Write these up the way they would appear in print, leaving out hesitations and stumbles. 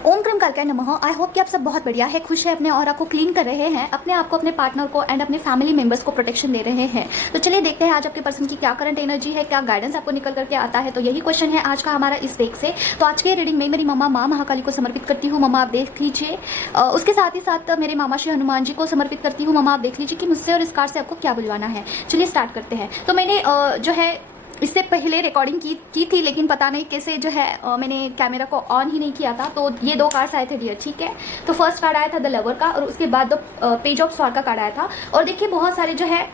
ओम क्रम कालकाय नमः। I hope कि आप सब बहुत बढ़िया है, खुश है, अपने ऑरा को क्लीन कर रहे हैं, अपने आप को, अपने पार्टनर को एंड अपने फैमिली मेंबर्स को प्रोटेक्शन दे रहे हैं। तो चलिए देखते हैं आज आपके पर्सन की क्या करंट एनर्जी है, क्या गाइडेंस आपको निकल करके आता है। तो यही क्वेश्चन है आज का हमारा इस वीक से। तो आज के रीडिंग में मेरी मम्मा माँ महाकाली को समर्पित करती हूँ। मम्मा आप देख लीजिए, उसके साथ ही साथ मेरे मामा श्री हनुमान जी को समर्पित करती हूँ। मम्मा आप देख लीजिए कि मुझसे और इस कार्ड से आपको क्या बुलवाना है। चलिए स्टार्ट करते हैं। तो मैंने जो है इससे पहले रिकॉर्डिंग की थी, लेकिन पता नहीं कैसे जो है मैंने कैमरा को ऑन ही नहीं किया था। तो ये दो कार्ड्स आए थे डियर, ठीक है। तो फर्स्ट कार्ड आया था द लवर का और उसके बाद पेज ऑफ स्वॉर्ड का कार्ड आया था। और देखिए बहुत सारे जो है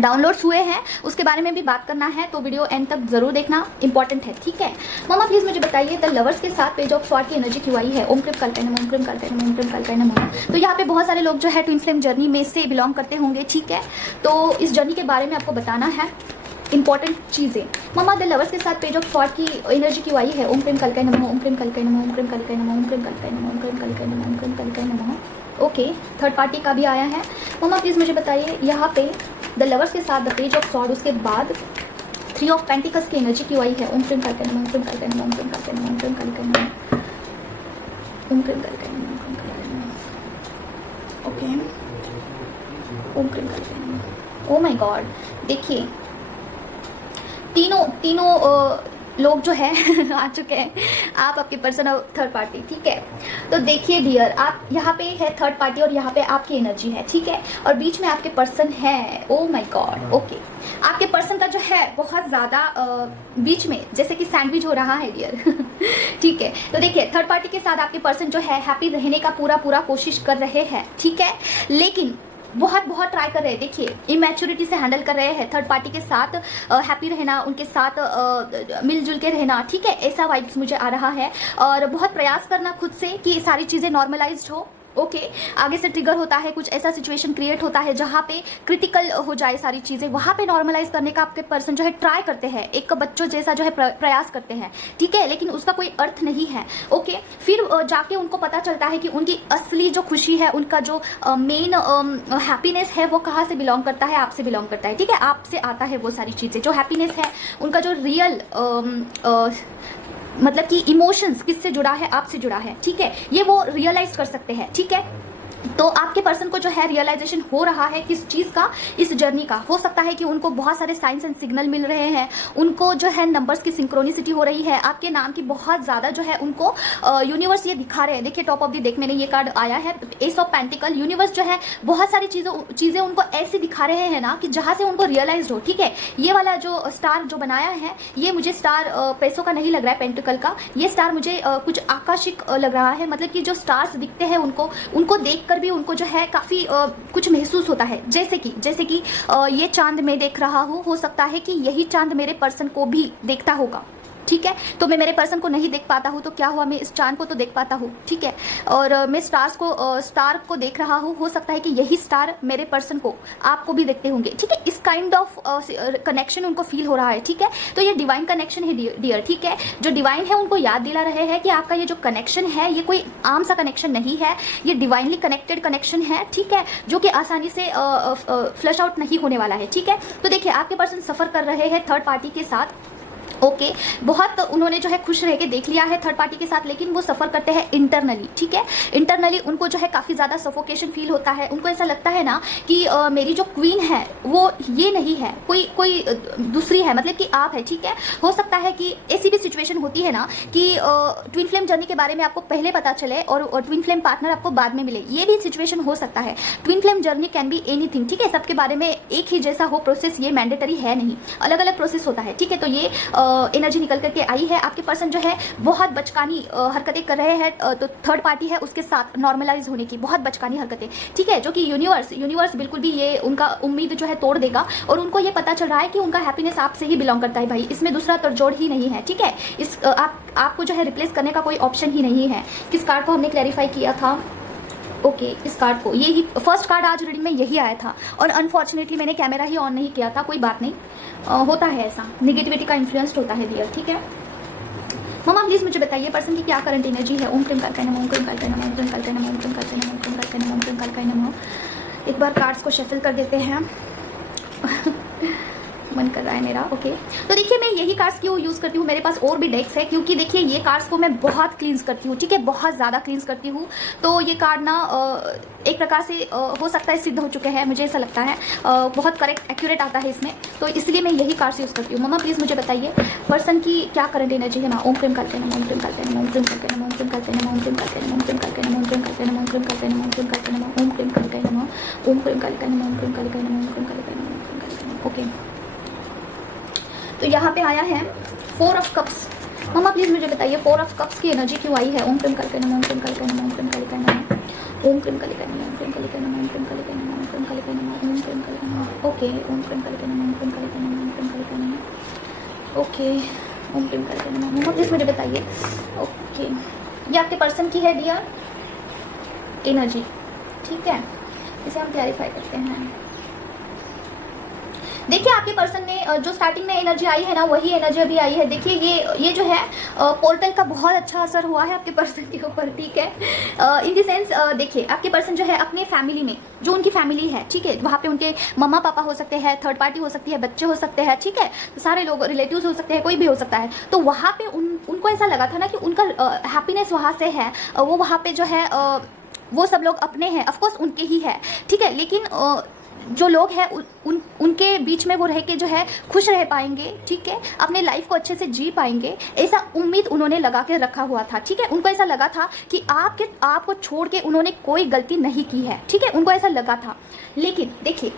डाउनलोड्स हुए हैं, उसके बारे में भी बात करना है, तो वीडियो एंड तक जरूर देखना, इंपॉर्टेंट है, ठीक है। मामा प्लीज मुझे बताइए द लवर्स के साथ पेज ऑफ स्वॉर्ड की एनर्जी क्यों आई है। ओम क्रीम कालकाय नमः, ओम क्रीम कालकाय नमः, ओम क्रीम कालकाय नमः। तो यहाँ पे बहुत सारे लोग जो है ट्विन फ्लेम जर्नी में से बिलोंग करते होंगे, ठीक है। तो इस जर्नी के बारे में आपको बताना है इंपॉर्टेंट चीजें। मम्मा द लवर्स के साथ पेज ऑफ स्वॉर्ड की एनर्जी क्यों आई है। ओम क्रीम कालकाय नमः, ओम क्रीम कालकाय नमः, ओम क्रीम कालकाय नमः, ओम क्रीम कालकाय नमः, ओम क्रीम कालकाय नमः, ओम क्रीम कालकाय नमः। ओके, थर्ड पार्टी का भी आया है। मम्मा प्लीज मुझे बताइए यहाँ पे द लवर्स के साथ द पेज ऑफ स्वॉर्ड, उसके बाद 3 ऑफ पेंटिकल्स की एनर्जी क्यों आई है। ओम क्रीम कालकाय नमः, ओम क्रीम कालकाय नमः, ओम क्रीम कालकाय नमः, ओम क्रीम कालकाय नमः, ओम क्रीम कालकाय नमः, ओम क्रीम कालकाय नमः। ओके, ओम क्रीम कालकाय नमः। ओ माय गॉड, देखिए तीनों लोग जो है आ चुके हैं। आप, आपके पर्सन और थर्ड पार्टी, ठीक है। तो देखिए डियर, आप यहाँ पे है थर्ड पार्टी और यहाँ पे आपकी एनर्जी है, ठीक है। और बीच में आपके पर्सन है। ओ माय गॉड, ओके। आपके पर्सन का जो है बहुत ज्यादा बीच में जैसे कि सैंडविच हो रहा है डियर ठीक है। तो देखिए थर्ड पार्टी के साथ आपके पर्सन जो है हैप्पी रहने का पूरा कोशिश कर रहे हैं, ठीक है। लेकिन बहुत ट्राई कर रहे हैं, देखिए इमेच्योरिटी से हैंडल कर रहे हैं। थर्ड पार्टी के साथ हैप्पी रहना, उनके साथ मिलजुल के रहना, ठीक है, ऐसा वाइब्स मुझे आ रहा है। और बहुत प्रयास करना खुद से कि सारी चीजें नॉर्मलाइज्ड हो। ओके, आगे से ट्रिगर होता है, कुछ ऐसा सिचुएशन क्रिएट होता है जहां पे क्रिटिकल हो जाए सारी चीजें, वहां पे नॉर्मलाइज करने का आपके पर्सन जो है ट्राई करते हैं, एक बच्चों जैसा जो है प्रयास करते हैं, ठीक है। लेकिन उसका कोई अर्थ नहीं है। ओके, फिर जाके उनको पता चलता है कि उनकी असली जो खुशी है, उनका जो मेन हैप्पीनेस है, वो कहाँ से बिलोंग करता है, आपसे बिलोंग करता है, ठीक है। आपसे आता है वो सारी चीजें, जो हैप्पीनेस है उनका, जो रियल मतलब कि इमोशंस किससे जुड़ा है, आपसे जुड़ा है, ठीक है। ये वो रियलाइज कर सकते हैं, ठीक है। तो आपके पर्सन को जो है रियलाइजेशन हो रहा है किस चीज का, इस जर्नी का। हो सकता है कि उनको बहुत सारे साइंस एंड सिग्नल मिल रहे हैं, उनको जो है नंबर्स की सिंक्रोनिसिटी हो रही है, आपके नाम की बहुत ज्यादा जो है उनको यूनिवर्स ये दिखा रहे हैं। देखिए टॉप ऑफ द डेक मैंने ये कार्ड आया है, एस ऑफ पेंटिकल। यूनिवर्स जो है बहुत सारी चीजें उनको ऐसे दिखा रहे हैं ना कि जहां से उनको रियलाइज हो, ठीक है। ये वाला जो स्टार जो बनाया है, ये मुझे स्टार पैसों का नहीं लग रहा है, पेंटिकल का। ये स्टार मुझे कुछ आकाशिक लग रहा है, मतलब कि जो स्टार्स दिखते हैं उनको देख कर भी उनको जो है काफी कुछ महसूस होता है। जैसे कि ये चांद मैं देख रहा हूँ, हो सकता है कि यही चांद मेरे पर्सन को भी देखता होगा, ठीक है। तो मैं मेरे पर्सन को नहीं देख पाता हूँ तो क्या हुआ, मैं इस चांद को तो देख पाता हूँ, ठीक है। और मैं स्टार को देख रहा हूँ, हो सकता है कि यही स्टार मेरे पर्सन को, आपको भी देखते होंगे, ठीक है। इस काइंड ऑफ कनेक्शन उनको फील हो रहा है, ठीक है। तो ये डिवाइन कनेक्शन है डियर, ठीक है। जो डिवाइन है उनको याद दिला रहे हैं कि आपका ये जो कनेक्शन है, ये कोई आम सा कनेक्शन नहीं है, ये डिवाइनली कनेक्टेड कनेक्शन है, ठीक है, जो कि आसानी से फ्लश आउट नहीं होने वाला है, ठीक है। तो देखिए आपके पर्सन सफर कर रहे हैं थर्ड पार्टी के साथ। ओके, बहुत उन्होंने जो है खुश रह के देख लिया है थर्ड पार्टी के साथ, लेकिन वो सफर करते हैं इंटरनली, ठीक है। इंटरनली उनको जो है काफी ज्यादा सफोकेशन फील होता है। उनको ऐसा लगता है ना कि मेरी जो क्वीन है वो ये नहीं है, कोई दूसरी है, मतलब कि आप है, ठीक है। हो सकता है कि ऐसी भी सिचुएशन होती है ना कि ट्विन फ्लेम जर्नी के बारे में आपको पहले पता चले और ट्विन फ्लेम पार्टनर आपको बाद में मिले, ये भी सिचुएशन हो सकता है। Twin flame journey can be anything, ठीक है। सबके बारे में एक ही जैसा हो प्रोसेस, ये मैंडेटरी है नहीं, अलग अलग प्रोसेस होता है, ठीक है। तो ये एनर्जी निकल करके आई है। आपके पर्सन जो है बहुत बचकानी हरकतें कर रहे हैं, तो थर्ड पार्टी है उसके साथ नॉर्मलाइज होने की बहुत बचकानी हरकतें, ठीक है, जो कि यूनिवर्स बिल्कुल भी ये उनका उम्मीद जो है तोड़ देगा। और उनको ये पता चल रहा है कि उनका हैप्पीनेस आपसे ही बिलोंग करता है भाई, इसमें दूसरा तड़जोड़ ही नहीं है, ठीक है। इस आपको जो है रिप्लेस करने का कोई ऑप्शन ही नहीं है। किस कार्ड को हमने क्लैरिफाई किया था, ओके, इस कार्ड को, यही फर्स्ट कार्ड आज रीडिंग में यही आया था। और अनफॉर्चुनेटली मैंने कैमरा ही ऑन नहीं किया था, कोई बात नहीं, होता है ऐसा, निगेटिविटी का इन्फ्लुएंस होता है डियर, ठीक है। मम्मा प्लीज मुझे बताइए पर्सन की क्या करंट एनर्जी है। ओम क्रीम कालकाय नमः, ओम क्रीम कालकाय नमः, ओम क्रीम कालकाय नमः, ओम क्रीम कालकाय नमः, ओम क्रीम कालकाय नमः, ओम क्रीम कालकाय नमः। एक बार कार्ड्स को शफल कर देते हैं मन कर रहा है मेरा। ओके, तो देखिए मैं यही कार्ड्स क्यों यूज़ करती हूँ, मेरे पास और भी डेक्स है, क्योंकि देखिए ये कार्ड्स को मैं बहुत क्लींस करती हूँ, ठीक है, बहुत ज़्यादा क्लींस करती हूँ। तो ये कार्ड ना एक प्रकार से हो सकता है सिद्ध हो चुके हैं, मुझे ऐसा लगता है, बहुत करेक्ट एक्यूरेट आता है इसमें, तो इसलिए मैं यही कार्ड्स यूज़ करती हूँ। मम्मा प्लीज़ मुझे बताइए पर्सन की क्या करंट एनर्जी है ना। ओम प्रेम करते हैं, ओम प्रेम करते हैं, ओम प्रेम करते हैं, ओम प्रेम करते हैं, ओम प्रेम करते हैं, ओम प्रेम करते हैं, ओम प्रेम करते हैं, ओम प्रेम करते हैं, ओम प्रेम करते हैं, ओम प्रेम करते हैं, ओम प्रेम करते हैं, ओम प्रेम करते हैं, ओम प्रेम करते हैं। ओके, तो यहाँ पे आया है 4 ऑफ कप्स। मम्मा प्लीज मुझे बताइए 4 ऑफ कप्स की एनर्जी क्यों आई है। ओम प्रेम करके नमः, ओम प्रेम करके नमः, ओम प्रेम करके नमः, ओम प्रेम करके नमः, ओम प्रेम करके नमः, ओम प्रेम करके नमः, ओम प्रेम करके नमः, ओम प्रेम करके नमः। ओके, ओम प्रेम करके नमः, ओम प्रेम करके नमः, ओम प्रेम करके नमः। ओके, ओम प्रेम करके नमः। मम्मा प्लीज मुझे बताइए। ओके, ये आपके पर्सन की है डियर एनर्जी, ठीक है, इसे हम क्लैरिफाई करते हैं। देखिए आपके पर्सन में जो स्टार्टिंग में एनर्जी आई है ना, वही एनर्जी अभी आई है। देखिए ये जो है पोर्टल का बहुत अच्छा असर हुआ है आपके पर्सन के ऊपर, ठीक है। इन द सेंस देखिए आपके पर्सन जो है अपने फैमिली में, जो उनकी फैमिली है, ठीक है, वहाँ पे उनके मम्मा पापा हो सकते हैं, थर्ड पार्टी हो सकती है, बच्चे हो सकते हैं, ठीक है, तो सारे लोग रिलेटिव्स हो सकते हैं, कोई भी हो सकता है। तो वहाँ पे उनको ऐसा लगा था ना कि उनका हैप्पीनेस वहाँ से है, वो वहाँ पे जो है वो सब लोग अपने हैं, ऑफकोर्स उनके ही है, ठीक है, लेकिन जो लोग हैं उनके बीच में वो रह के जो है खुश रह पाएंगे, ठीक है, अपने लाइफ को अच्छे से जी पाएंगे, ऐसा उम्मीद उन्होंने लगा के रखा हुआ था, ठीक है। उनको ऐसा लगा था कि आपको छोड़ के उन्होंने कोई गलती नहीं की है, ठीक है, उनको ऐसा लगा था। लेकिन देखिए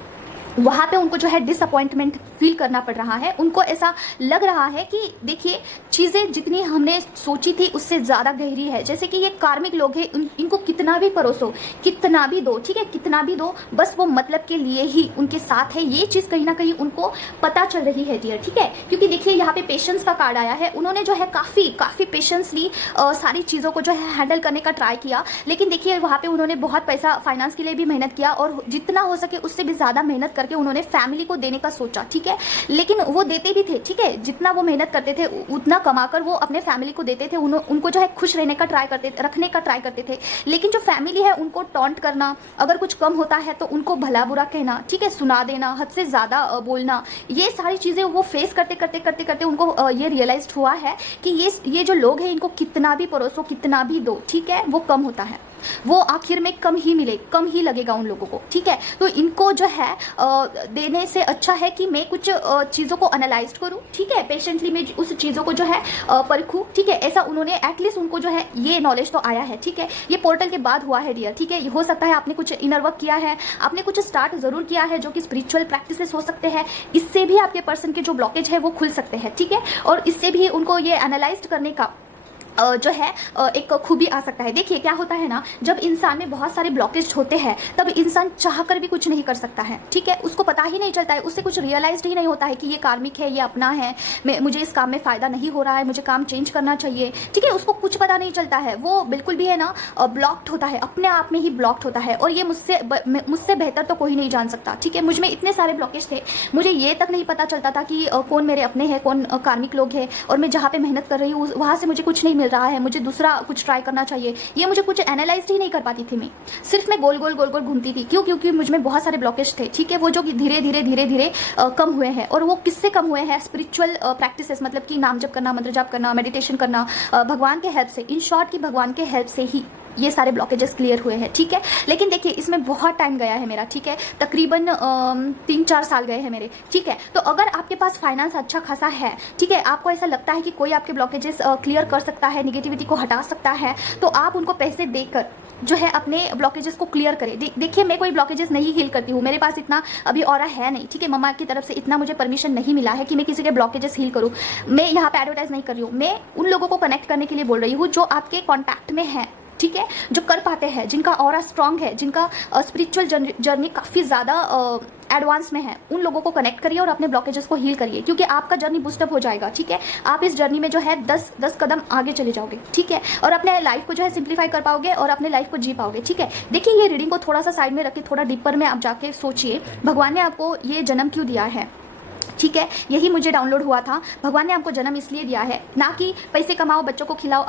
वहाँ पे उनको जो है डिसअपॉइंटमेंट फील करना पड़ रहा है। उनको ऐसा लग रहा है कि देखिए चीज़ें जितनी हमने सोची थी उससे ज़्यादा गहरी है। जैसे कि ये कार्मिक लोग हैं, इनको कितना भी परोसो, कितना भी दो, ठीक है, कितना भी दो, बस वो मतलब के लिए ही उनके साथ है। ये चीज़ कहीं ना कहीं उनको पता चल रही है डियर, ठीक है, क्योंकि देखिए यहाँ पे पेशेंस का कार्ड आया है। उन्होंने जो है काफ़ी पेशेंसली सारी चीज़ों को जो है हैंडल करने का ट्राई किया, लेकिन देखिए वहाँ पे उन्होंने बहुत पैसा फाइनेंस के लिए भी मेहनत किया और जितना हो सके उससे भी ज़्यादा मेहनत करके उन्होंने फैमिली को देने का सोचा, ठीक है, लेकिन वो देते भी थे, ठीक है, जितना वो मेहनत करते थे उतना कमाकर वो अपने फैमिली को देते थे, उनको जो है खुश रहने का ट्राई करते, रखने का ट्राई करते थे। लेकिन जो फैमिली है उनको टॉन्ट करना, अगर कुछ कम होता है तो उनको भला बुरा कहना, ठीक है, सुना देना, हद से ज़्यादा बोलना, ये सारी चीज़ें वो फेस करते उनको ये रियलाइज हुआ है कि ये जो लोग हैं इनको कितना भी परोसो, कितना भी दो, ठीक है, वो कम होता है, वो आखिर में कम ही मिले, कम ही लगेगा उन लोगों को, ठीक है। तो इनको जो है देने से अच्छा है कि मैं कुछ चीज़ों को एनालाइज करूं, ठीक है, पेशेंटली मैं उस चीज़ों को जो है परखूं, ठीक है, ऐसा उन्होंने एटलीस्ट उनको जो है ये नॉलेज तो आया है, ठीक है। ये पोर्टल के बाद हुआ है डियर, ठीक है, हो सकता है आपने कुछ इनर वर्क किया है, आपने कुछ स्टार्ट जरूर किया है जो कि स्पिरिचुअल प्रैक्टिसेस हो सकते हैं, इससे भी आपके पर्सन के जो ब्लॉकेज है वो खुल सकते हैं, ठीक है, और इससे भी उनको ये एनालाइज करने का जो है एक खूबी आ सकता है। देखिए क्या होता है ना, जब इंसान में बहुत सारे ब्लॉकेज होते हैं तब इंसान चाहकर भी कुछ नहीं कर सकता है, ठीक है, उसको पता ही नहीं चलता है, उससे कुछ रियलाइज ही नहीं होता है कि ये कार्मिक है, ये अपना है, मुझे इस काम में फ़ायदा नहीं हो रहा है, मुझे काम चेंज करना चाहिए, ठीक है, उसको कुछ पता नहीं चलता है, वो बिल्कुल भी है ना ब्लॉक्ड होता है, अपने आप में ही ब्लॉक्ड होता है। और ये मुझसे बेहतर तो कोई नहीं जान सकता, ठीक है, मुझ में इतने सारे ब्लॉकेज थे, मुझे ये तक नहीं पता चलता था कि कौन मेरे अपने हैं, कौन कार्मिक लोग हैं, और मैं जहाँ पे मेहनत कर रही हूँ वहाँ से मुझे कुछ नहीं मिल रहा है, मुझे दूसरा कुछ ट्राई करना चाहिए, ये मुझे कुछ एनालाइज ही नहीं कर पाती थी। मैं सिर्फ मैं गोल गोल घूमती थी, क्यों, क्योंकि मुझ में बहुत सारे ब्लॉकेज थे, ठीक है, वो जो धीरे धीरे कम हुए हैं। और वो किससे कम हुए हैं? स्पिरिचुअल प्रैक्टिसेस, मतलब कि नाम जप करना, मंत्र जाप करना, मेडिटेशन करना, भगवान के हेल्प से, इन शॉर्ट की भगवान के हेल्प से ही ये सारे ब्लॉकेजेस क्लियर हुए हैं, ठीक है। लेकिन देखिए इसमें बहुत टाइम गया है मेरा, ठीक है, तकरीबन 3-4 साल गए हैं मेरे, ठीक है। तो अगर आपके पास फाइनेंस अच्छा खासा है, ठीक है, आपको ऐसा लगता है कि कोई आपके ब्लॉकेजेस क्लियर कर सकता है, निगेटिविटी को हटा सकता है, तो आप उनको पैसे देकर जो है अपने ब्लॉकेजेस को क्लियर करें। देखिए मैं कोई ब्लॉकेजेस नहीं हील करती हूँ, मेरे पास इतना अभी ऑरा है नहीं, ठीक है, मम्मा की तरफ से इतना मुझे परमिशन नहीं मिला है कि मैं किसी के ब्लॉकेजेस हील करूँ। मैं यहाँ पे एडवर्टाइज नहीं कर रही हूँ, मैं उन लोगों को कनेक्ट करने के लिए बोल रही हूँ जो आपके कॉन्टैक्ट में है, ठीक है, जो कर पाते हैं, जिनका ऑरा स्ट्रांग है, जिनका स्पिरिचुअल जर्नी काफ़ी ज़्यादा एडवांस में है, उन लोगों को कनेक्ट करिए और अपने ब्लॉकेजेस को हील करिए, क्योंकि आपका जर्नी बूस्टअप हो जाएगा, ठीक है। आप इस जर्नी में जो है 10 कदम आगे चले जाओगे, ठीक है, और अपने लाइफ को जो है सिंप्लीफाई कर पाओगे और अपने लाइफ को जी पाओगे, ठीक है। देखिए ये रीडिंग को थोड़ा सा साइड में रख के थोड़ा डीपर में आप जाके सोचिए, भगवान ने आपको ये जन्म क्यों दिया है, ठीक है, यही मुझे डाउनलोड हुआ था। भगवान ने हमको जन्म इसलिए दिया है, ना कि पैसे कमाओ, बच्चों को खिलाओ,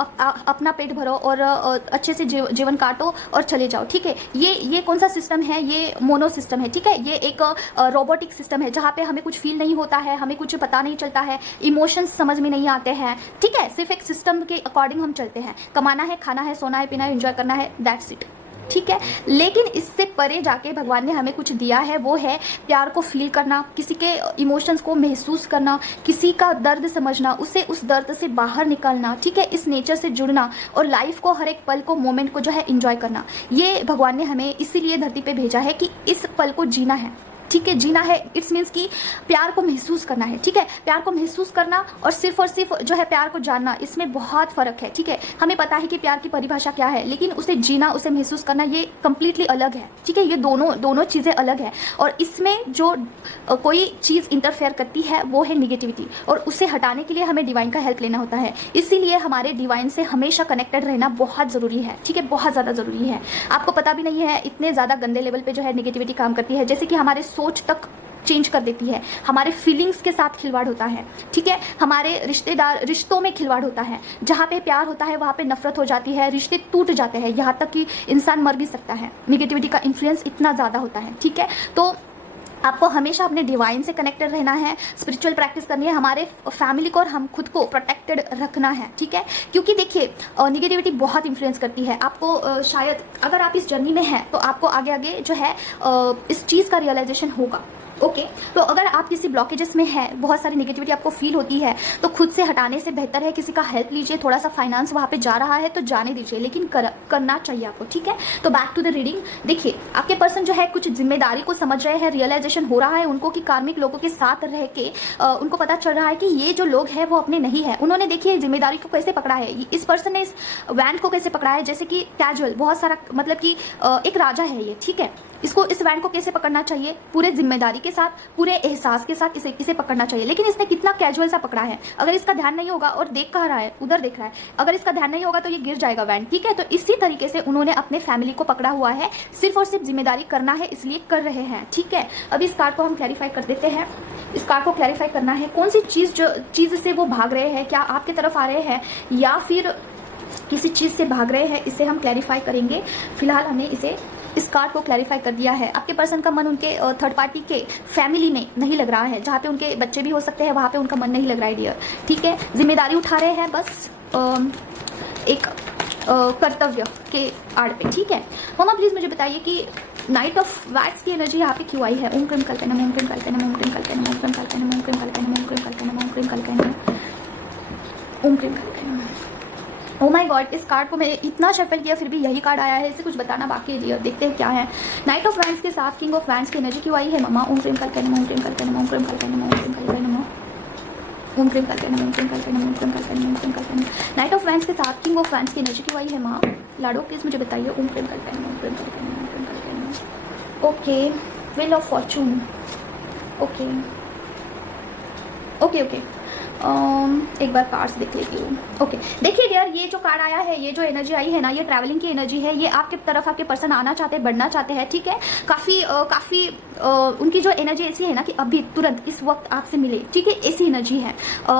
अपना पेट भरो और अच्छे से जीवन काटो और चले जाओ। ठीक है, ये कौन सा सिस्टम है? ये मोनो सिस्टम है। ठीक है, ये एक रोबोटिक सिस्टम है जहाँ पे हमें कुछ फील नहीं होता है, हमें कुछ पता नहीं चलता है, इमोशंस समझ में नहीं आते हैं। ठीक है, सिर्फ एक सिस्टम के अकॉर्डिंग हम चलते हैं। कमाना है, खाना है, सोना है, पीना है, एंजॉय करना है, दैट्स इट। ठीक है, लेकिन इससे परे जाके भगवान ने हमें कुछ दिया है, वो है प्यार को फील करना, किसी के इमोशंस को महसूस करना, किसी का दर्द समझना, उसे उस दर्द से बाहर निकलना। ठीक है, इस नेचर से जुड़ना और लाइफ को, हर एक पल को, मोमेंट को जो है एंजॉय करना। ये भगवान ने हमें इसीलिए धरती पे भेजा है कि इस पल को जीना है। ठीक है, जीना है, इट्स मीन्स कि प्यार को महसूस करना है। ठीक है, प्यार को महसूस करना और सिर्फ जो है प्यार को जानना, इसमें बहुत फर्क है। ठीक है, हमें पता है कि प्यार की परिभाषा क्या है, लेकिन उसे जीना, उसे महसूस करना, ये कंप्लीटली अलग है। ठीक है, ये दोनों चीज़ें अलग है। और इसमें जो कोई चीज़ इंटरफेयर करती है वो है निगेटिविटी, और उसे हटाने के लिए हमें डिवाइन का हेल्प लेना होता है। इसीलिए हमारे डिवाइन से हमेशा कनेक्टेड रहना बहुत ज़रूरी है। ठीक है, बहुत ज़्यादा ज़रूरी है। आपको पता भी नहीं है इतने ज़्यादा गंदे लेवल पे जो है निगेटिविटी काम करती है, जैसे कि हमारे सोच तक चेंज कर देती है, हमारे फीलिंग्स के साथ खिलवाड़ होता है। ठीक है, हमारे रिश्तों में खिलवाड़ होता है। जहाँ पे प्यार होता है वहाँ पे नफरत हो जाती है, रिश्ते टूट जाते हैं, यहाँ तक कि इंसान मर भी सकता है। निगेटिविटी का इन्फ्लुएंस इतना ज़्यादा होता है। ठीक है, तो आपको हमेशा अपने डिवाइन से कनेक्टेड रहना है, स्पिरिचुअल प्रैक्टिस करनी है, हमारे फैमिली को और हम खुद को प्रोटेक्टेड रखना है। ठीक है, क्योंकि देखिए निगेटिविटी बहुत इन्फ्लुएंस करती है आपको। शायद अगर आप इस जर्नी में हैं तो आपको आगे आगे जो है इस चीज़ का रियलाइजेशन होगा। ओके, तो अगर आप किसी ब्लॉकेजेस में है, बहुत सारी निगेटिविटी आपको फील होती है, तो खुद से हटाने से बेहतर है किसी का हेल्प लीजिए। थोड़ा सा फाइनेंस वहाँ पे जा रहा है तो जाने दीजिए, लेकिन करना चाहिए आपको। ठीक है, तो बैक टू द रीडिंग। देखिए आपके पर्सन जो है कुछ जिम्मेदारी को समझ रहे हैं, रियलाइजेशन हो रहा है उनको कि कार्मिक लोगों के साथ रह के उनको पता चल रहा है कि ये जो लोग हैं वो अपने नहीं है। उन्होंने देखिए जिम्मेदारी को कैसे पकड़ा है, इस पर्सन ने इस वैन को कैसे पकड़ा है, जैसे कि कैजुअल, बहुत सारा, मतलब कि एक राजा है ये। ठीक है, इसको, इस वैन को कैसे पकड़ना चाहिए? पूरे जिम्मेदारी के साथ, पूरे एहसास के साथ इसे पकड़ना चाहिए। लेकिन इसने कितना कैजुअल सा पकड़ा है। अगर इसका ध्यान नहीं होगा, और देख कहाँ रहा है, उधर देख रहा है, अगर इसका ध्यान नहीं होगा तो ये गिर जाएगा वैन। ठीक है, तो इसी तरीके से उन्होंने अपने फैमिली को पकड़ा हुआ है, सिर्फ और सिर्फ जिम्मेदारी करना है इसलिए कर रहे हैं। ठीक है, अब इस कार्ड को हम क्लैरिफाई कर देते हैं। इस कार्ड को क्लैरिफाई करना है कौन सी चीज़ से वो भाग रहे हैं, क्या आपकी तरफ आ रहे हैं या फिर किसी चीज़ से भाग रहे हैं, इसे हम क्लैरिफाई करेंगे। फिलहाल हमें इस कार्ड को क्लैरिफाई कर दिया है। आपके पर्सन का मन उनके थर्ड पार्टी के फैमिली में नहीं लग रहा है, जहाँ पे उनके बच्चे भी हो सकते हैं, वहाँ पे उनका मन नहीं लग रहा है डियर। ठीक है, जिम्मेदारी उठा रहे हैं बस एक कर्तव्य के आड़ पे। ठीक है, मम्मा प्लीज़ मुझे बताइए कि नाइट ऑफ वैट्स की एनर्जी यहाँ पे क्यों आई है? ओम क्रीम कल्पना, ओम क्रीम कल्पना, ओम क्रीम कल्पना, ओम क्रीम कल्पना, ओम क्रीम कल्पना, ओम क्रीम कल्पना, ओम क्रीम कल्पना, ओम क्रीम कल्पना। ओ माय गॉड, इस कार्ड को मैंने इतना शफल किया फिर भी यही कार्ड आया है। इसे कुछ बताना बाकी है, देखते हैं क्या है। नाइट ऑफ वैंड्स के साथ किंग ऑफ वैंड्स की एनर्जी क्यों आई है मम्मा? ओम क्रीम कल्पना, ओम क्रीम कल्पना, ओम क्रीम कल्पना, ओम क्रीम कल्पना, ओम क्रीम कल्पना, ओम क्रीम कल्पना, ओम क्रीम कल्पना, ओम क्रीम कल्पना। नाइट ऑफ वैंड्स के साथ किंग ऑफ वैंड्स की एनर्जी क्यों आई है माँ? लाडो प्लीज मुझे बताइए। ओम क्रीम कल्पना, ओम क्रीम कल्पना, ओम क्रीम कल्पना। Okay, wheel of fortune. Okay okay okay, एक बार कार्ड्स देख लेती हूँ। ओके, देखिए डियर, ये जो कार्ड आया है, ये जो एनर्जी आई है ना, ये ट्रैवलिंग की एनर्जी है। ये आपके तरफ आपके पर्सन आना चाहते हैं, बढ़ना चाहते हैं। ठीक है, काफ़ी उनकी जो एनर्जी ऐसी है ना कि अभी तुरंत इस वक्त आपसे मिले। ठीक है, ऐसी एनर्जी है।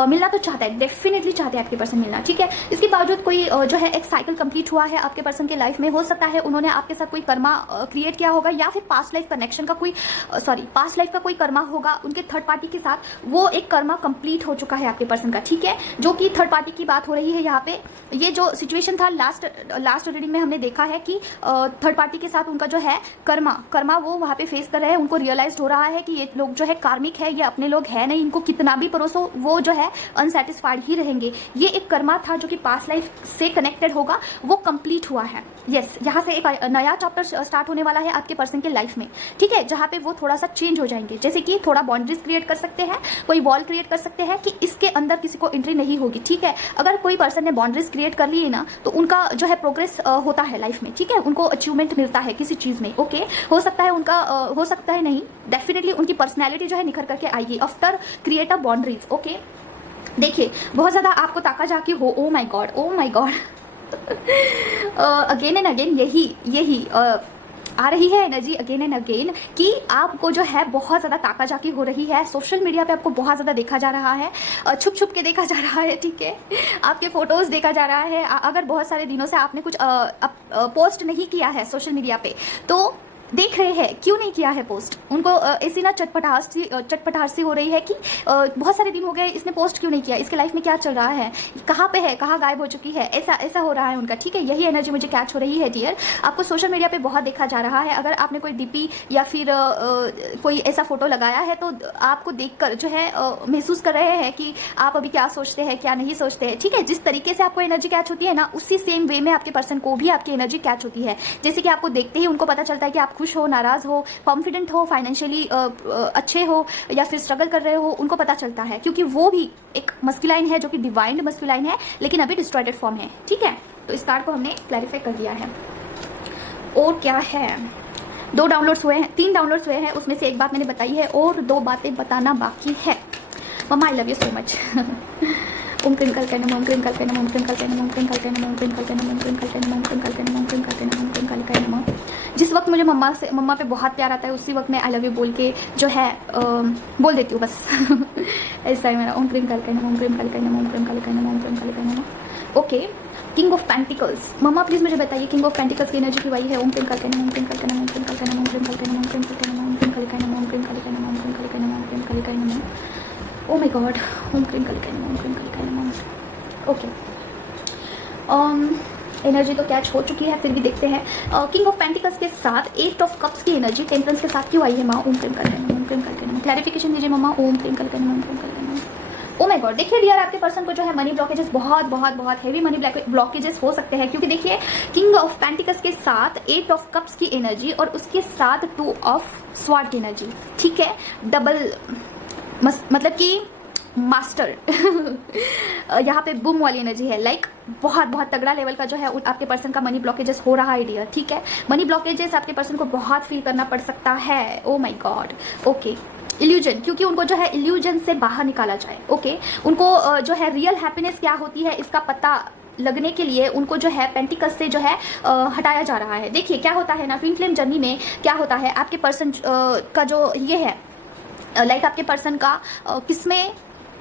मिलना तो चाहता है, डेफिनेटली चाहते हैं आपके पर्सन मिलना। ठीक है, इसके बावजूद कोई जो है एक साइकिल कंप्लीट हुआ है आपके पर्सन के लाइफ में। हो सकता है उन्होंने आपके साथ कोई कर्मा क्रिएट किया होगा, या फिर पास्ट लाइफ कनेक्शन का कोई पास्ट लाइफ का कोई कर्मा होगा उनके थर्ड पार्टी के साथ। वो एक कर्मा कंप्लीट हो चुका है आपके पर्सन का। ठीक है, जो कि थर्ड पार्टी की बात हो रही है यहाँ पे। ये जो सिचुएशन था लास्ट रीडिंग में हमने देखा है कि थर्ड पार्टी के साथ उनका जो है कर्मा वो वहाँ पे फेस कर रहे हैं। उनको रियलाइज हो रहा है कि ये लोग जो है कार्मिक है, ये अपने लोग है नहीं, इनको कितना भी परोसो वो जो है अनसेटिस्फाइड ही रहेंगे। ये एक कर्मा था जो कि पास्ट लाइफ से कनेक्टेड होगा, वो कंप्लीट हुआ है। यस, यहाँ से एक नया चैप्टर स्टार्ट होने वाला है आपके पर्सन के लाइफ में। ठीक है, जहाँ पे वो थोड़ा सा चेंज हो जाएंगे, जैसे कि थोड़ा बाउंड्रीज क्रिएट कर सकते हैं, कोई वॉल क्रिएट कर सकते हैं कि इसके अंदर किसी को एंट्री नहीं होगी। ठीक है, अगर कोई पर्सन ने बाउंड्रीज क्रिएट कर ली है ना, तो उनका जो है प्रोग्रेस होता है लाइफ में। ठीक है, उनको अचीवमेंट मिलता है किसी चीज़ में। ओके, हो सकता है उनका हो सकता है नहीं, डेफिनेटली उनकी पर्सनैलिटी जो है निखर करके आएगी after create a boundaries. Okay, देखिए बहुत ज़्यादा आपको ताका जाके हो। Oh my god, oh my god, again and again यही आ रही है एनर्जी अगेन एंड अगेन कि आपको जो है बहुत ज़्यादा ताका जाकी हो रही है। सोशल मीडिया पे आपको बहुत ज़्यादा देखा जा रहा है, छुप छुप के देखा जा रहा है, ठीक है, आपके फोटोज़ देखा जा रहा है। अगर बहुत सारे दिनों से आपने कुछ पोस्ट नहीं किया है सोशल मीडिया पे तो देख रहे हैं क्यों नहीं किया है पोस्ट। उनको ऐसी ना चटपटाहट सी हो रही है कि बहुत सारे दिन हो गए इसने पोस्ट क्यों नहीं किया, इसके लाइफ में क्या चल रहा है, कहाँ पे है, कहाँ गायब हो चुकी है, ऐसा हो रहा है उनका, ठीक है। यही एनर्जी मुझे कैच हो रही है डियर। आपको सोशल मीडिया पे बहुत देखा जा रहा है। अगर आपने कोई डीपी या फिर कोई ऐसा फोटो लगाया है तो आपको देखकर जो है महसूस कर रहे हैं कि आप अभी क्या सोचते हैं, क्या नहीं सोचते हैं, ठीक है। जिस तरीके से आपको एनर्जी कैच होती है ना, उसी सेम वे में आपके पर्सन को भी आपकी एनर्जी कैच होती है। जैसे कि आपको देखते ही उनको पता चलता है कि आप खुश हो, नाराज हो, कॉन्फिडेंट हो, फाइनेंशियली अच्छे हो या फिर स्ट्रगल कर रहे हो, उनको पता चलता है क्योंकि वो भी एक मस्कुलाइन है जो कि डिवाइन मस्कुलाइन है लेकिन अभी डिस्ट्रॉयड फॉर्म है, ठीक है। तो इस कार्ड को हमने क्लैरिफाई कर दिया है। और क्या है, 2 डाउनलोड्स हुए हैं, 3 डाउनलोड्स हुए हैं, उसमें से एक बात मैंने बताई है और 2 बातें बताना बाकी है। मम्मा I love you so much. ओम क्रीम कल कहना, ओम क्रीम कल कहना, ओम क्रीम कल कहना, ओम क्रीम कल कहना, ओम क्रीम कल कहना, ओम क्रीम कल कहना, ओम क्रीम कल कहना, ओम क्रीम कल कहना, ओम क्रीम कल कहना। जिस वक्त मुझे मम्मा पे बहुत प्यार आता है उसी वक्त मैं आई लव यू बोल के जो है बोल देती हूँ बस। ऐसा है मेरा। ओम क्रीम कल कहना, ओम क्रीम कल कहना, ओम क्रीम कल कहना, ओम क्रीम कल कहना। Okay, king of pentacles. मम्मा प्लीज मुझे बताइए किंग ऑफ पेंटिकल्स की एनर्जी की वही है। ओम क्रीम कल कहना, ओम क्रीम कल कहना, ओम क्रीम कल कहना, ओम क्रीम कल कहना, ओम क्रीम कल कहना, ओम क्रीम कल कहना, ओम क्रीम कल कहना, ओम क्रीम कल कहना, ओम क्रीम कल कहना। ओ माय गॉड, ओम क्रीम कल कहना, ओम क्रीम कल कहना। ओके, एनर्जी तो कैच हो चुकी है, फिर भी देखते हैं किंग ऑफ पेंटिकल्स के साथ 8 ऑफ कप्स की एनर्जी टेम्परेंस के साथ क्यों आई है। माँ ओम क्रीम कल कहना, ओम क्रीम कल कहना। क्लैरिफिकेशन दीजिए मम्मा। ओम क्रीम कल कहना, ओम क्रीम कल कहना। ओ माय गॉड, देखिए डियर, आपके पर्सन को जो है मनी ब्लॉकेजेस, बहुत हेवी मनी ब्लॉकेजेस हो सकते हैं क्योंकि देखिए किंग ऑफ पेंटिकल्स के साथ 8 ऑफ कप्स की एनर्जी और उसके साथ 2 ऑफ स्वॉर्ड की एनर्जी, ठीक है। डबल मतलब कि मास्टर यहाँ पे बूम वाली एनर्जी है। लाइक बहुत तगड़ा लेवल का जो है आपके पर्सन का मनी ब्लॉकेजेस हो रहा है डियर, ठीक है। मनी ब्लॉकेजेस आपके पर्सन को बहुत फील करना पड़ सकता है। ओ माय गॉड, ओके। इल्यूजन, क्योंकि उनको जो है इल्यूजन से बाहर निकाला जाए, ओके। उनको जो है रियल हैप्पीनेस क्या होती है इसका पता लगने के लिए उनको जो है पेंटिकल्स से जो है हटाया जा रहा है। देखिए क्या होता है ना, ट्विन फ्लेम जर्नी में क्या होता है, आपके पर्सन का जो ये है लाइक आपके पर्सन का किसमें,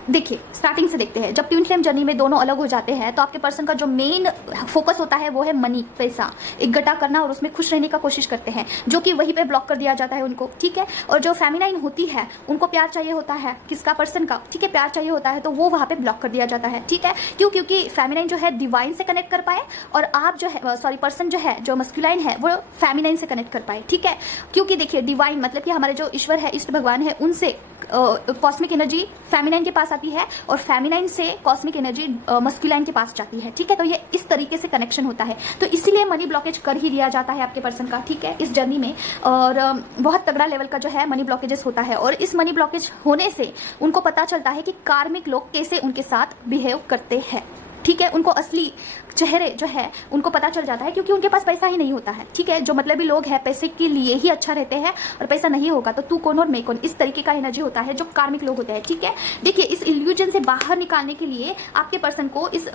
देखिए स्टार्टिंग से देखते हैं। जब ट्विन फ्लेम जर्नी में दोनों अलग हो जाते हैं तो आपके पर्सन का जो मेन फोकस होता है वो है मनी, पैसा इकट्ठा करना और उसमें खुश रहने का कोशिश करते हैं, जो कि वहीं पे ब्लॉक कर दिया जाता है उनको, ठीक है। और जो फेमिनाइन होती है उनको प्यार चाहिए होता है, किसका, पर्सन का, ठीक है, प्यार चाहिए होता है तो वो वहाँ पे ब्लॉक कर दिया जाता है, ठीक है। क्यों? क्योंकि फेमिनाइन जो है डिवाइन से कनेक्ट कर पाए और आप जो है सॉरी पर्सन जो है जो मस्कुलाइन है वो फेमिनाइन से कनेक्ट कर पाए, ठीक है। क्योंकि देखिए डिवाइन मतलब कि हमारे जो ईश्वर है, इष्ट भगवान है, उनसे कॉस्मिक एनर्जी फेमिनाइन के पास आती है और फेमिनाइन से कॉस्मिक एनर्जी मस्कुलाइन के पास जाती है, ठीक है। तो ये इस तरीके से कनेक्शन होता है, तो इसीलिए मनी ब्लॉकेज कर ही दिया जाता है आपके पर्सन का, ठीक है, इस जर्नी में। और बहुत तगड़ा लेवल का जो है मनी ब्लॉकेजेस होता है और इस मनी ब्लॉकेज होने से उनको पता चलता है कि कार्मिक लोग कैसे उनके साथ बिहेव करते हैं, ठीक है। उनको असली चेहरे जो है उनको पता चल जाता है क्योंकि उनके पास पैसा ही नहीं होता है, ठीक है। जो मतलबी लोग हैं पैसे के लिए ही अच्छा रहते हैं और पैसा नहीं होगा तो तू कौन और मैं कौन, इस तरीके का एनर्जी होता है जो कार्मिक लोग होते हैं, ठीक है। देखिए इस इल्यूजन से बाहर निकालने के लिए आपके पर्सन को इस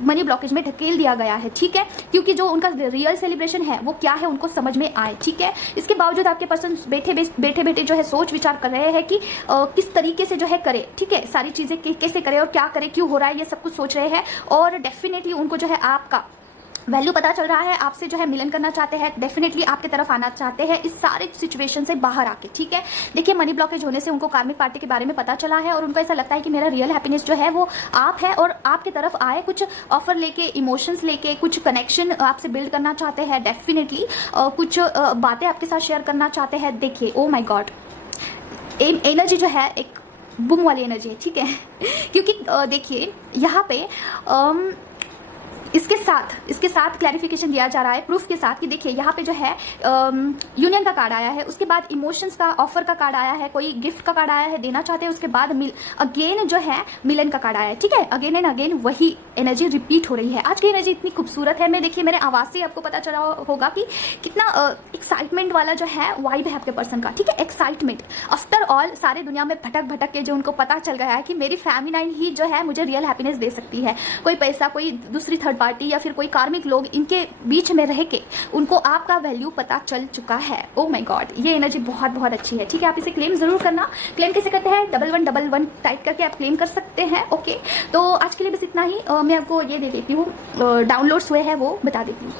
मनी ब्लॉकेज में ढकेल दिया गया है, ठीक है, क्योंकि जो उनका रियल सेलिब्रेशन है वो क्या है उनको समझ में आए, ठीक है। इसके बावजूद आपके पर्सन बैठे जो है सोच विचार कर रहे हैं कि किस तरीके से जो है करे, ठीक है, सारी चीजें कैसे करे और क्या करे, क्यों हो रहा है, ये सब कुछ सोच रहे हैं। और डेफिनेटली उनको जो है आपका वैल्यू पता चल रहा है, आपसे जो है मिलन करना चाहते हैं, डेफिनेटली आपके तरफ आना चाहते हैं इस सारे सिचुएशन से बाहर आके, ठीक है। देखिए मनी ब्लॉकेज होने से उनको कार्मिक पार्टी के बारे में पता चला है और उनको ऐसा लगता है कि मेरा रियल हैप्पीनेस जो है वो आप है और आपकी तरफ आए, कुछ ऑफर लेके, इमोशंस लेके, कुछ कनेक्शन आपसे बिल्ड करना चाहते हैं, डेफिनेटली कुछ बातें आपके साथ शेयर करना चाहते हैं। देखिए ओ माई गॉड, एनर्जी जो है एक बूम वाली एनर्जी है, ठीक है। क्योंकि देखिए यहाँ पे इसके साथ क्लैरिफिकेशन दिया जा रहा है प्रूफ के साथ कि देखिए यहाँ पे जो है यूनियन का कार्ड आया है, उसके बाद इमोशंस का, ऑफर का कार्ड आया है, कोई गिफ्ट का कार्ड आया है, देना चाहते हैं, उसके बाद अगेन जो है मिलन का कार्ड आया है, ठीक है। अगेन एंड अगेन वही एनर्जी रिपीट हो रही है। आज की एनर्जी इतनी खूबसूरत है, मैं देखिए मेरे आवाज़ से आपको पता चला होगा कि कितना एक्साइटमेंट वाला जो है वाइब है आपके पर्सन का, ठीक है। एक्साइटमेंट आफ्टर ऑल सारे दुनिया में भटक के जो उनको पता चल गया है कि मेरी फेमिनाइन ही जो है मुझे रियल हैप्पीनेस दे सकती है, कोई पैसा, कोई दूसरी थर्ड पार्टी या फिर कोई कार्मिक लोग इनके बीच में रह के उनको आपका वैल्यू पता चल चुका है। ओ माय गॉड, ये एनर्जी बहुत बहुत अच्छी है। ठीक है, आप इसे क्लेम जरूर करना। क्लेम कैसे करते हैं? 1111 टाइप करके आप क्लेम कर सकते हैं। ओके, तो आज के लिए बस इतना ही। मैं आपको ये दे देती हूँ, डाउनलोड्स हुए हैं वो बता देती हूँ।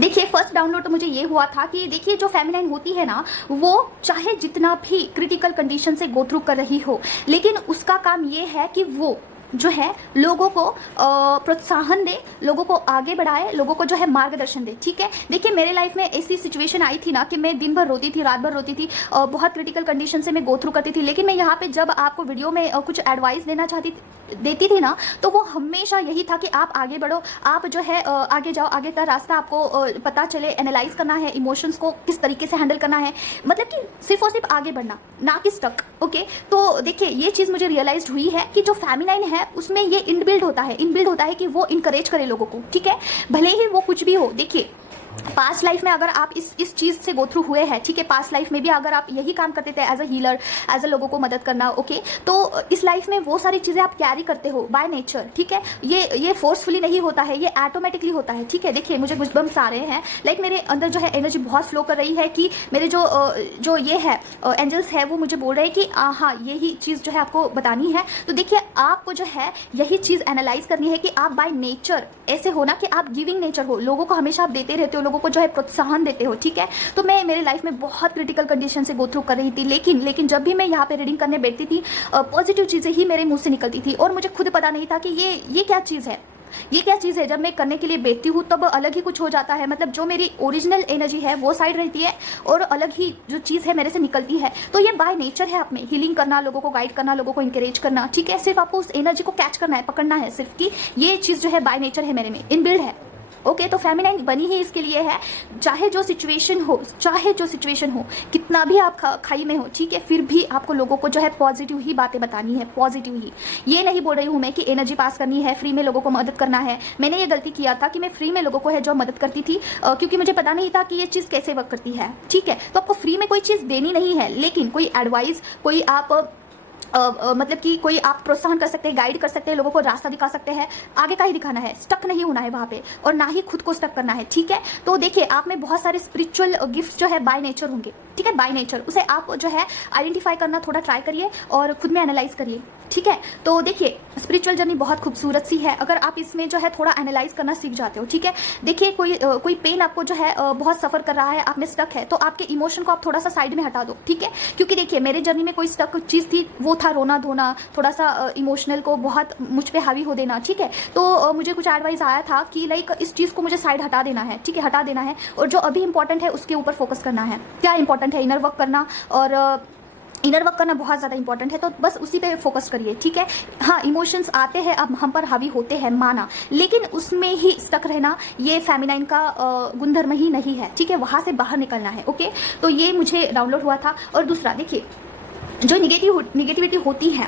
देखिए, फर्स्ट डाउनलोड तो मुझे ये हुआ था कि देखिए जो फेमिनाइन होती है ना, वो चाहे जितना भी क्रिटिकल कंडीशन से गो थ्रू कर रही हो, लेकिन उसका काम ये है कि वो जो है लोगों को प्रोत्साहन दे, लोगों को आगे बढ़ाए, लोगों को जो है मार्गदर्शन दे। ठीक है, देखिए मेरे लाइफ में ऐसी सिचुएशन आई थी ना कि मैं दिन भर रोती थी, रात भर रोती थी, बहुत क्रिटिकल कंडीशन से मैं गो थ्रू करती थी। लेकिन मैं यहाँ पे जब आपको वीडियो में कुछ एडवाइस देती थी ना, तो वो हमेशा यही था कि आप आगे बढ़ो, आप जो है आगे जाओ, आगे का रास्ता आपको पता चले, एनालाइज करना है, इमोशंस को किस तरीके से हैंडल करना है, मतलब कि सिर्फ और सिर्फ आगे बढ़ना, ना कि स्टक। ओके, तो देखिए ये चीज़ मुझे रियलाइज हुई है कि जो फेमिनाइन है उसमें ये इनबिल्ड होता है कि वो इनकरेज करे लोगों को। ठीक है, भले ही वो कुछ भी हो। देखिए पास्ट लाइफ में अगर आप इस चीज़ से गो थ्रू हुए हैं, ठीक है, पास्ट लाइफ में भी अगर आप यही काम करते थे as a healer, as a लोगों को मदद करना, ओके, तो इस लाइफ में वो सारी चीज़ें आप कैरी करते हो बाय नेचर। ठीक है, ये फोर्सफुली नहीं होता है, ये ऑटोमेटिकली होता है। ठीक है, देखिए मुझे गुज़बम्स आ रहे हैं, लाइक मेरे अंदर जो है एनर्जी बहुत फ्लो कर रही है कि मेरे जो ये है एंजल्स है वो मुझे बोल रहे हैं कि हाँ यही चीज़ जो है आपको बतानी है। तो देखिए आपको जो है यही चीज़ एनालाइज करनी है कि आप बाय नेचर ऐसे हो ना कि आप गिविंग नेचर हो, लोगों को हमेशा आप देते रहते हो, लोगों को जो है प्रोत्साहन देते हो। ठीक है, तो मैं मेरे लाइफ में बहुत क्रिटिकल कंडीशन से गो थ्रू कर रही थी, लेकिन जब भी मैं यहाँ पे रीडिंग करने बैठती थी, पॉजिटिव चीज़ें ही मेरे मुंह से निकलती थी और मुझे खुद पता नहीं था कि ये क्या चीज़ है, ये क्या चीज़ है। जब मैं करने के लिए बैठती हूँ तब अलग ही कुछ हो जाता है, मतलब जो मेरी ओरिजिनल एनर्जी है वो साइड रहती है और अलग ही जो चीज़ है मेरे से निकलती है। तो ये बाय नेचर है आप में, हीलिंग करना, लोगों को गाइड करना, लोगों को इंकरेज करना। ठीक है, सिर्फ आपको उस एनर्जी को कैच करना है, पकड़ना है सिर्फ, कि ये चीज़ जो है बाय नेचर है मेरे में, इनबिल्ड है। ओके, तो फेमिनाइन बनी ही इसके लिए है, चाहे जो सिचुएशन हो, कितना भी आप खाई में हो, ठीक है, फिर भी आपको लोगों को जो है पॉजिटिव ही बातें बतानी है, पॉजिटिव ही। ये नहीं बोल रही हूँ मैं कि एनर्जी पास करनी है, फ्री में लोगों को मदद करना है। मैंने ये गलती किया था कि मैं फ्री में लोगों को है जो मदद करती थी, क्योंकि मुझे पता नहीं था कि ये चीज़ कैसे वर्क करती है। ठीक है, तो आपको फ्री में कोई चीज़ देनी नहीं है, लेकिन कोई एडवाइस, कोई आप मतलब कि कोई आप प्रोत्साहन कर सकते हैं, गाइड कर सकते हैं, लोगों को रास्ता दिखा सकते हैं, आगे का ही दिखाना है, स्टक नहीं होना है वहाँ पे, और ना ही खुद को स्टक करना है। ठीक है, तो देखिए आप में बहुत सारे स्पिरिचुअल गिफ्ट्स जो है बाय नेचर होंगे। ठीक है, बाय नेचर, उसे आप जो है आइडेंटिफाई करना थोड़ा ट्राई करिए और खुद में एनालाइज करिए। ठीक है, तो देखिए स्पिरिचुअल जर्नी बहुत खूबसूरत सी है अगर आप इसमें जो है थोड़ा एनालाइज करना सीख जाते हो। ठीक है, देखिए कोई पेन आपको जो है बहुत सफ़र कर रहा है, आप में स्टक है, तो आपके इमोशन को आप थोड़ा सा साइड में हटा दो। ठीक है, क्योंकि देखिए मेरे जर्नी में कोई स्टक चीज़ थी, वो था रोना धोना, थोड़ा सा इमोशनल को बहुत मुझ पे हावी हो देना। ठीक है, तो मुझे कुछ एडवाइस आया था कि लाइक इस चीज़ को मुझे साइड हटा देना है। ठीक है, हटा देना है, और जो अभी इंपॉर्टेंट है उसके ऊपर फोकस करना है। क्या इंपॉर्टेंट है? इनर वर्क करना, और इनर वर्क करना बहुत ज़्यादा इंपॉर्टेंट है, तो बस उसी पे फोकस करिए। ठीक है, हाँ इमोशंस आते हैं, अब हम पर हावी होते हैं, माना, लेकिन उसमें ही स्टक रहना ये फेमिनाइन का गुणधर्म ही नहीं है। ठीक है, वहाँ से बाहर निकलना है। ओके, तो ये मुझे डाउनलोड हुआ था। और दूसरा देखिए, जो निगेटिविटी होती है,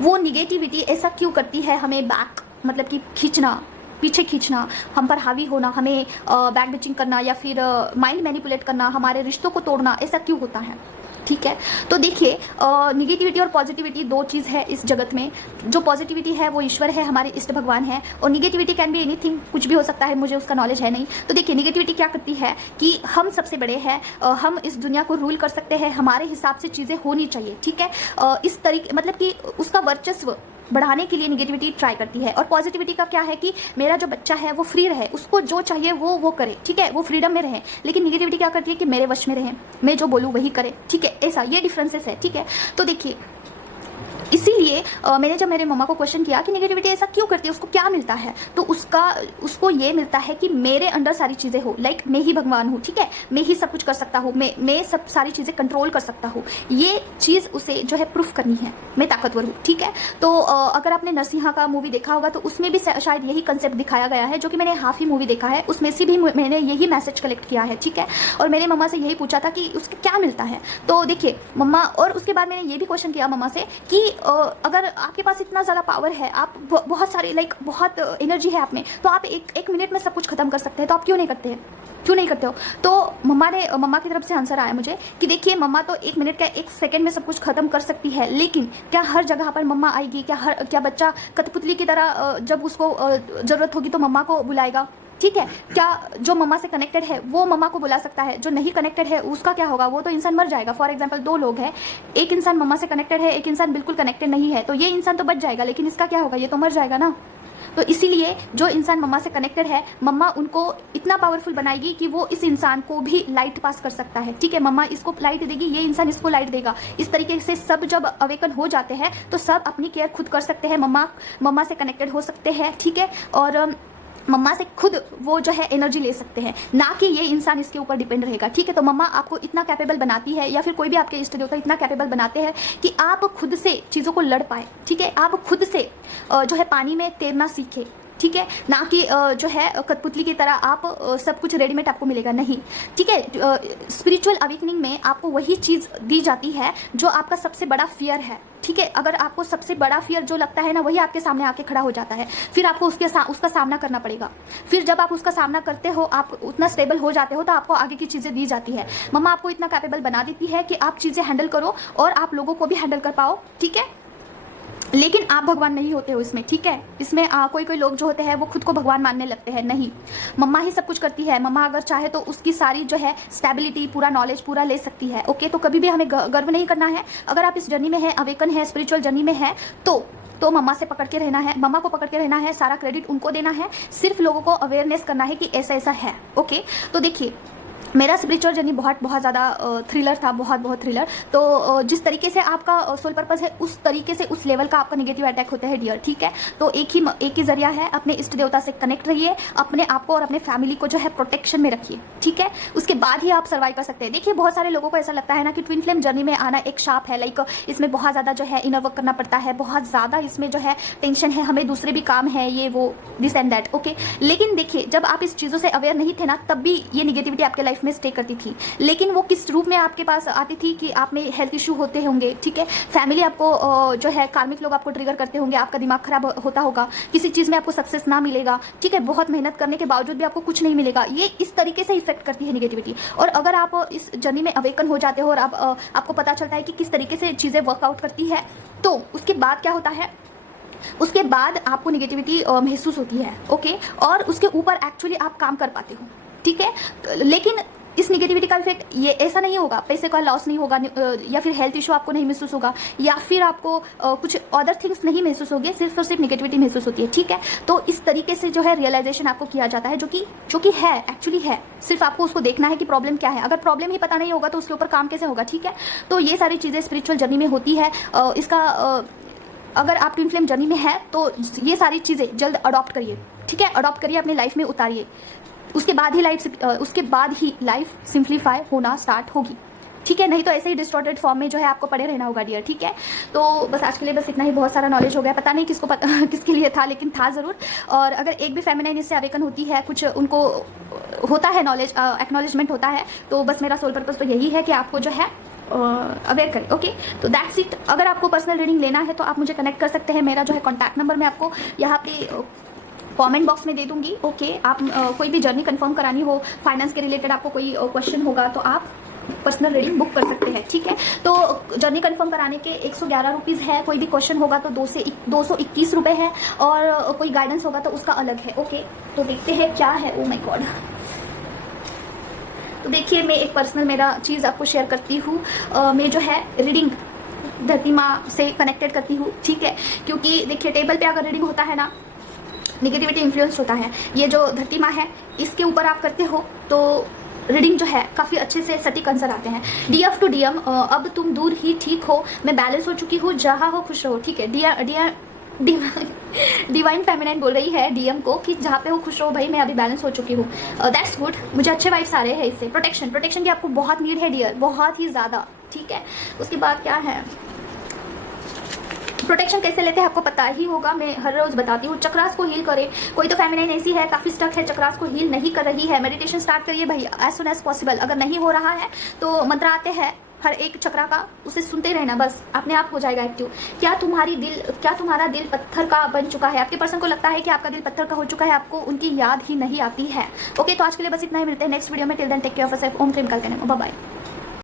वो निगेटिविटी ऐसा क्यों करती है, हमें बैक मतलब कि खींचना, पीछे खींचना, हम पर हावी होना, हमें बैक बिचिंग करना, या फिर माइंड मैनिपुलेट करना, हमारे रिश्तों को तोड़ना, ऐसा क्यों होता है? ठीक है, तो देखिए निगेटिविटी और पॉजिटिविटी दो चीज़ है इस जगत में। जो पॉजिटिविटी है वो ईश्वर है, हमारे इष्ट भगवान है, और निगेटिविटी कैन बी एनीथिंग, कुछ भी हो सकता है, मुझे उसका नॉलेज है नहीं। तो देखिए निगेटिविटी क्या करती है कि हम सबसे बड़े हैं, हम इस दुनिया को रूल कर सकते हैं, हमारे हिसाब से चीज़ें होनी चाहिए। ठीक है, इस तरीके मतलब कि उसका वर्चस्व बढ़ाने के लिए निगेटिविटी ट्राई करती है। और पॉजिटिविटी का क्या है कि मेरा जो बच्चा है वो फ्री रहे, उसको जो चाहिए वो करे। ठीक है, वो फ्रीडम में रहे। लेकिन निगेटिविटी क्या करती है कि मेरे वश में रहे, मैं जो बोलूँ वही करे। ठीक है, ऐसा ये डिफरेंसेस है। ठीक है, तो देखिए इसीलिए मैंने जब मेरे मम्मा को क्वेश्चन किया कि निगेटिविटी ऐसा क्यों करती है, उसको क्या मिलता है, तो उसको ये मिलता है कि मेरे अंदर सारी चीज़ें हो, लाइक मैं ही भगवान हूँ। ठीक है, मैं ही सब कुछ कर सकता हूँ, मैं सब सारी चीज़ें कंट्रोल कर सकता हूँ। ये चीज़ उसे जो है प्रूफ करनी है, मैं ताकतवर हूँ। ठीक है, तो अगर आपने नरसिंहा का मूवी देखा होगा तो उसमें भी शायद यही कंसेप्ट दिखाया गया है, जो कि मैंने हाफ ही मूवी देखा है, उसमें से भी मैंने यही मैसेज कलेक्ट किया है। ठीक है, और मेरे मम्मा से यही पूछा था कि उसको क्या मिलता है। तो देखिए मम्मा, और उसके बाद मैंने ये भी क्वेश्चन किया मम्मा से कि अगर आपके पास इतना ज़्यादा पावर है, आप बहुत सारी बहुत एनर्जी है आप में, तो आप एक मिनट में सब कुछ खत्म कर सकते हैं, तो आप क्यों नहीं करते हैं? क्यों नहीं करते हो? तो मम्मा की तरफ से आंसर आया मुझे कि देखिए मम्मा तो 1 मिनट का 1 सेकंड में सब कुछ खत्म कर सकती है, लेकिन क्या हर जगह पर मम्मा आएगी? क्या बच्चा कठपुतली की तरह जब उसको ज़रूरत होगी तो मम्मा को बुलाएगा? ठीक है, क्या जो मम्मा से कनेक्टेड है वो मम्मा को बुला सकता है? जो नहीं कनेक्टेड है उसका क्या होगा? वो तो इंसान मर जाएगा। फॉर एग्जांपल 2 लोग हैं, एक इंसान मम्मा से कनेक्टेड है, एक इंसान बिल्कुल कनेक्टेड नहीं है, तो ये इंसान तो बच जाएगा, लेकिन इसका क्या होगा? ये तो मर जाएगा ना। तो इसीलिए जो इंसान मम्मा से कनेक्टेड है, मम्मा उनको इतना पावरफुल बनाएगी कि वो इस इंसान को भी लाइट पास कर सकता है। ठीक है, मम्मा इसको लाइट देगी, ये इंसान इसको लाइट देगा। इस तरीके से सब जब अवेकन हो जाते हैं तो सब अपनी केयर खुद कर सकते हैं, मम्मा से कनेक्टेड हो सकते हैं। ठीक है, और मम्मा से खुद वो जो है एनर्जी ले सकते हैं, ना कि ये इंसान इसके ऊपर डिपेंड रहेगा। ठीक है, तो मम्मा आपको इतना कैपेबल बनाती है, या फिर कोई भी आपके इष्ट देवता इतना कैपेबल बनाते हैं कि आप खुद से चीज़ों को लड़ पाए। ठीक है, आप खुद से जो है पानी में तैरना सीखे। ठीक है, ना कि जो है कठपुतली की तरह आप सब कुछ रेडीमेड आपको मिलेगा, नहीं। ठीक है, स्पिरिचुअल अवेकनिंग में आपको वही चीज़ दी जाती है जो आपका सबसे बड़ा फियर है। ठीक है, अगर आपको सबसे बड़ा फियर जो लगता है ना, वही आपके सामने आके खड़ा हो जाता है, फिर आपको उसका सामना करना पड़ेगा। फिर जब आप उसका सामना करते हो, आप उतना स्टेबल हो जाते हो, तो आपको आगे की चीज़ें दी जाती है। मम्मा आपको इतना कैपेबल बना देती है कि आप चीज़ें हैंडल करो और आप लोगों को भी हैंडल कर पाओ। ठीक है, लेकिन आप भगवान नहीं होते हो इसमें। ठीक है, इसमें कोई लोग जो होते हैं वो खुद को भगवान मानने लगते हैं, नहीं। मम्मा ही सब कुछ करती है। मम्मा अगर चाहे तो उसकी सारी जो है स्टेबिलिटी, पूरा नॉलेज पूरा ले सकती है। ओके, तो कभी भी हमें गर्व नहीं करना है। अगर आप इस जर्नी में है, अवेकन है, स्पिरिचुअल जर्नी में है, तो मम्मा से पकड़ के रहना है, मम्मा को पकड़ के रहना है, सारा क्रेडिट उनको देना है। सिर्फ लोगों को अवेयरनेस करना है कि ऐसा ऐसा है। ओके, तो देखिए मेरा स्पिरिचुअल जर्नी बहुत ज़्यादा थ्रिलर था, बहुत थ्रिलर। तो जिस तरीके से आपका सोल पर्पस है, उस तरीके से उस लेवल का आपका नेगेटिव अटैक होता है डियर। ठीक है, तो एक ही जरिया है, अपने इष्ट देवता से कनेक्ट रहिए, अपने आप को और अपने फैमिली को जो है प्रोटेक्शन में रखिए। ठीक है, उसके बाद ही आप सर्वाइव कर सकते हैं। देखिए बहुत सारे लोगों को ऐसा लगता है ना कि ट्विन फ्लेम जर्नी में आना एक शाप है, लाइक इसमें बहुत ज़्यादा जो है इनर वर्क करना पड़ता है, बहुत ज़्यादा इसमें जो है टेंशन है, हमें दूसरे भी काम है, ये वो दिस एंड दैट। ओके, लेकिन देखिए जब आप इस चीज़ों से अवेयर नहीं थे ना, तब भी ये निगेटिविटी आपके लाइफ में स्टे करती थी। लेकिन वो किस रूप में आपके पास आती थी कि आप में हेल्थ इशू होते होंगे। ठीक है, फैमिली आपको जो है कार्मिक लोग आपको ट्रिगर करते होंगे, आपका दिमाग खराब होता होगा, किसी चीज़ में आपको सक्सेस ना मिलेगा। ठीक है, बहुत मेहनत करने के बावजूद भी आपको कुछ नहीं मिलेगा। ये इस तरीके से इफेक्ट करती है निगेटिविटी। और अगर आप इस जर्नी में अवेकन हो जाते हो और आपको पता चलता है कि किस तरीके से चीज़ें वर्कआउट करती है, तो उसके बाद क्या होता है, उसके बाद आपको निगेटिविटी महसूस होती है। ओके, और उसके ऊपर एक्चुअली आप काम कर पाते हो। ठीक है, लेकिन इस निगेटिविटी का इफेक्ट ये ऐसा नहीं होगा, पैसे का लॉस नहीं होगा, या फिर हेल्थ इशू आपको नहीं महसूस होगा, या फिर आपको कुछ अदर थिंग्स नहीं महसूस होगी, सिर्फ और सिर्फ निगेटिविटी महसूस होती है। ठीक है, तो इस तरीके से जो है रियलाइजेशन आपको किया जाता है, जो कि है एक्चुअली है। सिर्फ आपको उसको देखना है कि प्रॉब्लम क्या है। अगर प्रॉब्लम ही पता नहीं होगा तो उसके ऊपर काम कैसे होगा। ठीक है, तो ये सारी चीज़ें स्पिरिचुअल जर्नी में होती है। इसका अगर आप ट्विन फ्लेम जर्नी में है तो ये सारी चीज़ें जल्द अडॉप्ट करिए। ठीक है, अडॉप्ट करिए, अपने लाइफ में उतारिए। उसके बाद ही लाइफ सिंप्लीफाई होना स्टार्ट होगी। ठीक है, नहीं तो ऐसे ही डिस्टॉर्टेड फॉर्म में जो है आपको पड़े रहना होगा डियर। ठीक है, तो बस आज के लिए बस इतना ही। बहुत सारा नॉलेज हो गया, पता नहीं किसके लिए था, लेकिन था ज़रूर। और अगर एक भी फेमिनाइन इससे अवेकन होती है, कुछ उनको होता है नॉलेज, एक्नॉलेजमेंट होता है, तो बस मेरा सोल पर्पस तो यही है कि आपको जो है अवेयर करें। ओके, तो दैट्स इट। अगर आपको पर्सनल रीडिंग लेना है तो आप मुझे कनेक्ट कर सकते हैं। मेरा जो है कॉन्टैक्ट नंबर मैं आपको यहाँ पे कमेंट बॉक्स में दे दूंगी। ओके, आप कोई भी जर्नी कंफर्म करानी हो, फाइनेंस के रिलेटेड आपको कोई क्वेश्चन होगा तो आप पर्सनल रीडिंग बुक कर सकते हैं। ठीक है, तो जर्नी कंफर्म कराने के 111 रुपीज़ है। कोई भी क्वेश्चन होगा तो 221 रुपये है, और कोई गाइडेंस होगा तो उसका अलग है। ओके, तो देखते हैं क्या है। ओ माय गॉड, तो देखिए मैं एक पर्सनल मेरा चीज़ आपको शेयर करती हूँ। मैं जो है रीडिंग धरती माँ से कनेक्टेड करती हूँ। ठीक है, क्योंकि देखिए टेबल पे अगर रीडिंग होता है ना, निगेटिविटी इन्फ्लुएंस होता है। ये जो धरती माँ है इसके ऊपर आप करते हो तो रीडिंग जो है काफ़ी अच्छे से सटीक आंसर आते हैं। डीएफ टू डीएम, अब तुम दूर ही ठीक हो, मैं बैलेंस हो चुकी हूँ, जहाँ हो खुश रहो। ठीक है, डिवाइन फेमिनाइन बोल रही है डीएम को कि जहाँ पे हो खुश रहो भाई, मैं अभी बैलेंस हो चुकी हूँ। दैट्स गुड, मुझे अच्छे वाइब्स आ रहे हैं इससे। प्रोटेक्शन की आपको बहुत नीड है डियर, बहुत ही ज़्यादा। ठीक है, उसके बाद क्या है, प्रोटेक्शन कैसे लेते हैं आपको पता ही होगा, मैं हर रोज बताती हूँ। चक्रास को हील करें। कोई तो फेमिनाइन ऐसी है काफ़ी स्टक है, चक्रास को हील नहीं कर रही है, मेडिटेशन स्टार्ट करिए भाई एज सुन एज पॉसिबल। अगर नहीं हो रहा है तो मंत्र आते हैं हर एक चक्रा का उसे सुनते रहना, बस अपने आप हो जाएगा एक्टिव। क्या तुम्हारा दिल पत्थर का बन चुका है? आपके पर्सन को लगता है कि आपका दिल पत्थर का हो चुका है, आपको उनकी याद ही नहीं आती है। ओके, तो आज के लिए बस इतना ही, मिलते हैं नेक्स्ट वीडियो में। Till then take care of yourself. ओम क्रीम कल, बाय बाय।